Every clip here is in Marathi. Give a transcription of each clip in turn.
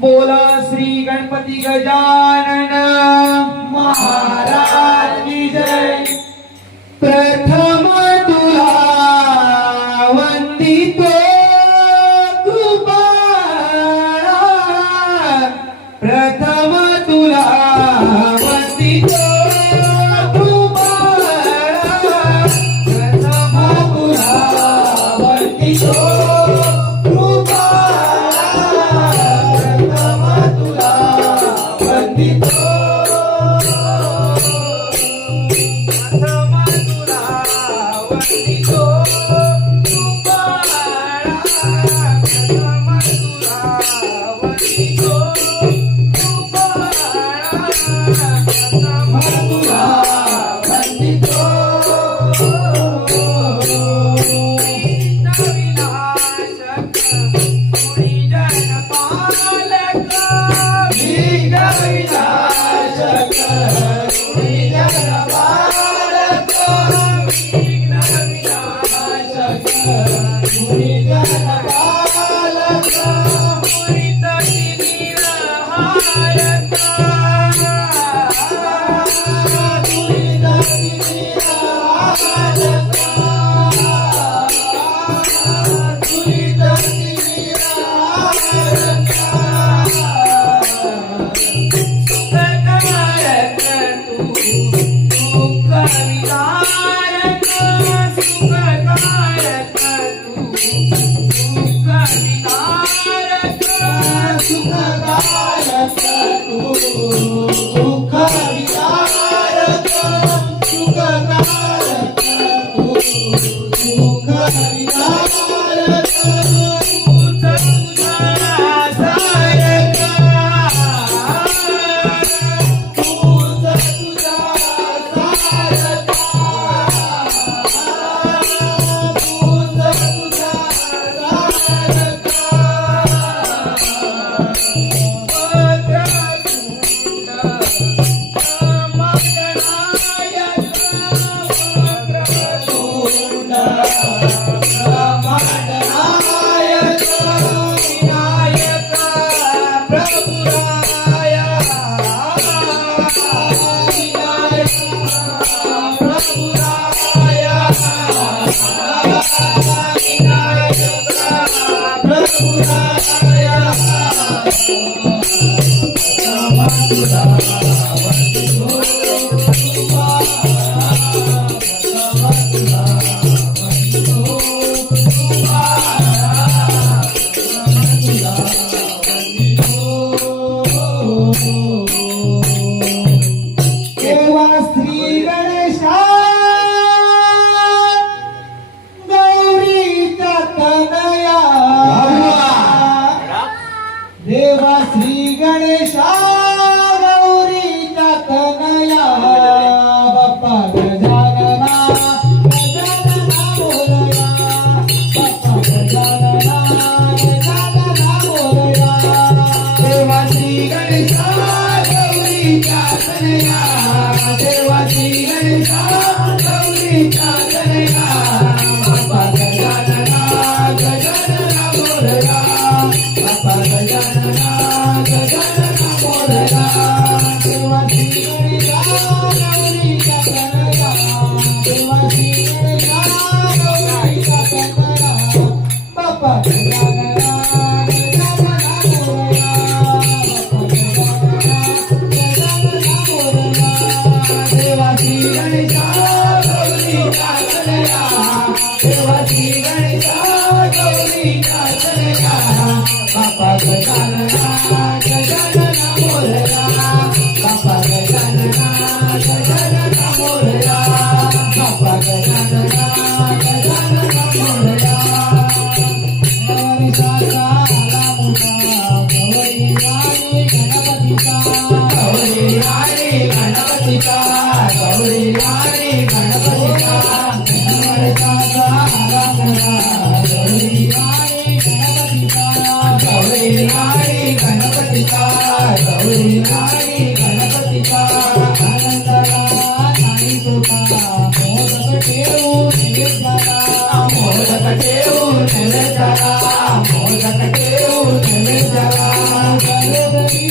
बोला श्री गणपती गजानन महाराज की जय। प्रथम तुला वंदितो कृपाळा, प्रथम तुला वंदितो कृपाळा, प्रथम तुला वंदितो देवाची गणेशा गौरी गजानना गजानना मोरया बाप्पा गजानना गजानना मोरया बाप्पा गजानना गजानना मोरया गणपतीचा आला मोठा गौरी आणि गणपतीचा गौरी आणि गणपतीचा गणपतीचा आला मोठा गौरी आणि गणपतीचा गौरी आणि गणपतीचा आनंदाला नाही तोटा मोदक ठेवून नैवेद्याला मोदक ठेवून नैवेद्याला मोदक ठेवून नैवेद्याला घरोघरी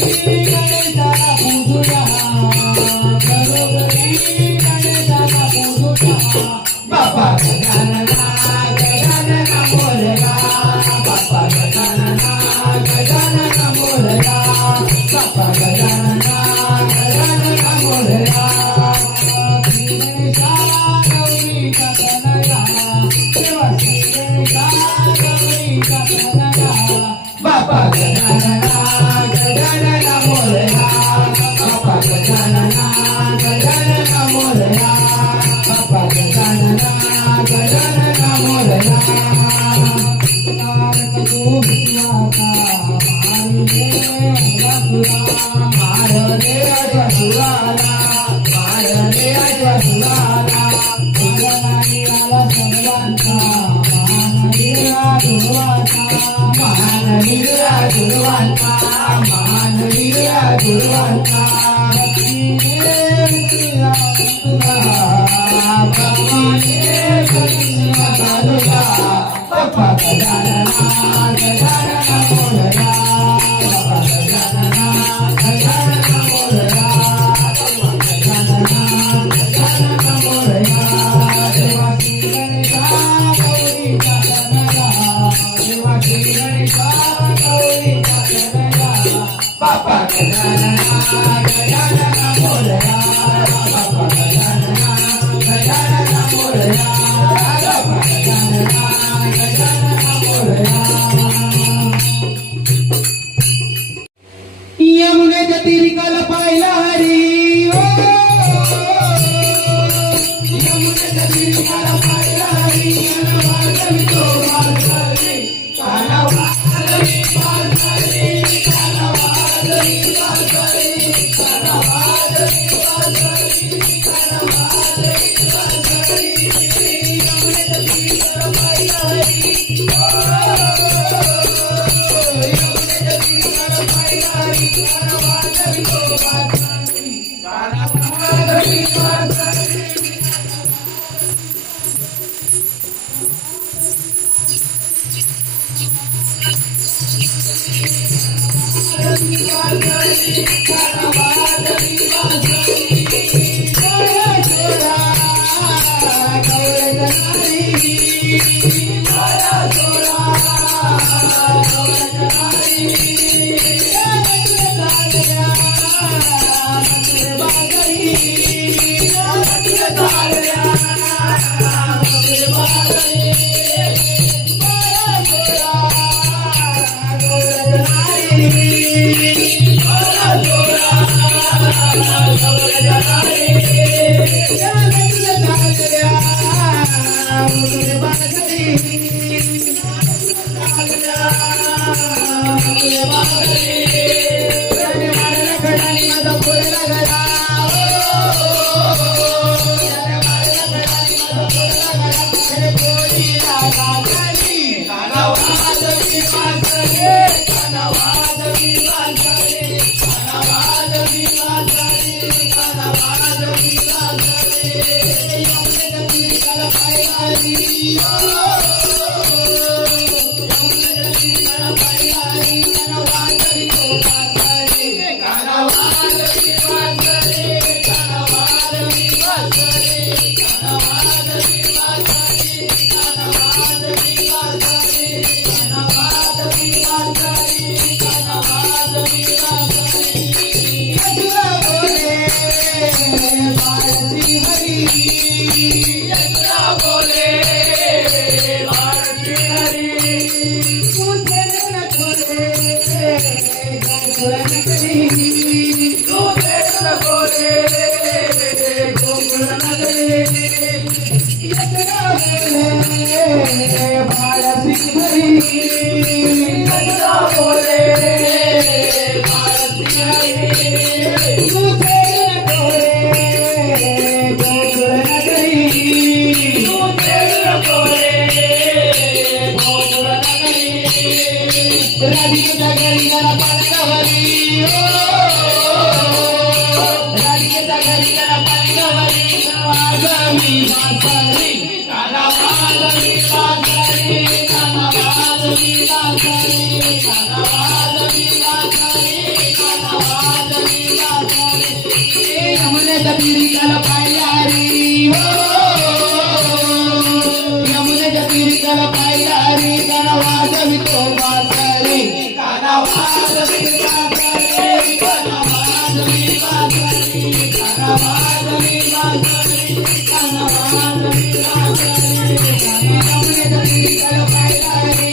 गणेशाला पूजूया घरोघरी गणेशाला पूजूया बाप्पा गजानना गजानना मोरया बाप्पा गजानना गजानना मोरया बाप्पा गजानना गजानना मोरया गणेशा गौरीचा तनया देवा गणेशा गौरीचा तनया बाप्पा गजानना गजानना मोरया बाप्पा गजानना गजानना मोरया बाप्पा गजानना गजानना मोरया तारक तो विश्वाचा मारले अजसुराला मारले अजसुराला मारणारी आला सर्वांचा मानवीरा दुर्वाचा मानवीरा दुर्वाचा मानवीरा दुर्वाचा भक्तीने तुला भक्तीने तुला घालूया बाप्पा गजानना गजानना मोरया बाप्पा गजानना गजानना मोरया बाप्पा गजानना गजानना मोरया देवाची गणेशा गौरीचा तनया देवाची गणेशा गौरीचा तनया बाप्पा गजानना गजानना मोरया बाप्पा गजानना गजानना मोरया बाप्पा गजानना गजानना मोरया यमुनेच्या तीरिकाला पाहिला हरी ओ यमुनेच्या तीरिकाला पाहिला हरी वाजवी तो वाजवी काना वाजवी वाजवी काना वाजवी वाजवी काना वाजवी वाजवी काना वाजवी वाजवी यमुनेच्या तीरिकाला पाहिला हरी ओ यमुनेच्या तीरिकाला पाहिला हरी काना वाजवी तो वाजवी काना वाजवी वाजवी तू तेरे न छोड़े गोकुल नगरी तू तेरे न छोड़े गोकुल नगरी यत्रा बोले भारत हरी यत्रा बोले भारत हरी तू तेरे न छोड़े गोकुल नगरी तू तेरे न छोड़े गोकुल नगरी राधिका गरी गला पालकवरी राधिका गरी गला पालकवरी वाजवी वाजवी काना वाजवी वाजवी काना वाजवी वाजवी काना वाजवी वाजवी काना वाजवी वाजवी यमुने जबीरी गला पायारी यमुने जबीरी गला पायारी काना वाजवी तो वाजवी काना वाजवी वाजवी काना वाजवी वाजवी काना वाजवी वाजवी काना वाजवी वाजवी यमुने जबीरी गला पायारी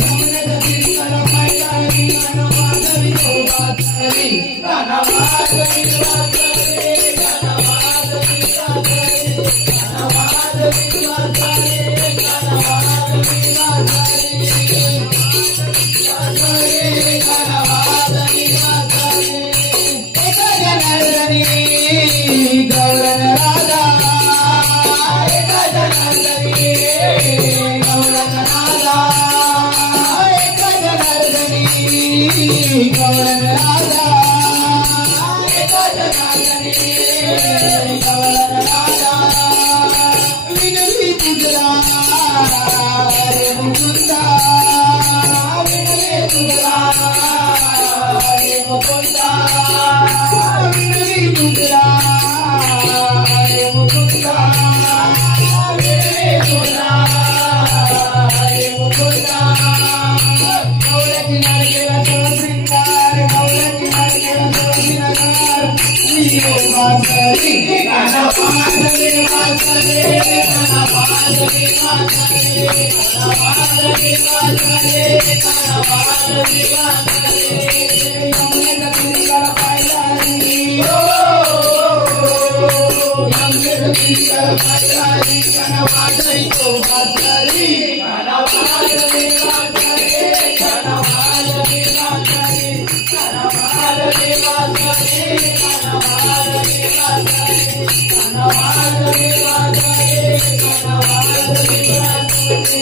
यमुने जबीरी गला पायारी काना वाजवी तो वाजवी काना वाजवी वाजवी काना वाजवी वाजवी काना वाजवी वाजवी काना वाजवी वाजवी काना वाजवी वाजवी एक जनार्दनी गौरन राधा एक जनार्दनी गौरन राधा एक जनार्दनी गौरन राधा एक जनार्दनी गौरन राधा विनवी तुझला रे मुकुंदा विनवी तुझला रे मुकुंदा विनवी तुझला रे मुकुंदा विनवी तुझला रे मुकुंदा गौरकी नारकेला तो श्रृंगार गौरकी नारकेला तो श्रृंगार लियो वासरी काना वासरी वासरी काना वासरी वासरी काना वासरी वासरी काना वासरी वासरी यमुने जबीरी गला पायारी यमुने जबीरी गला पायारी काना वासरी तो वासरी काना वासरी वासरी काना वासरी वासरी काना वासरी वासरी काना वासरी वासरी काना वासरी वासरी काना वासरी वासरी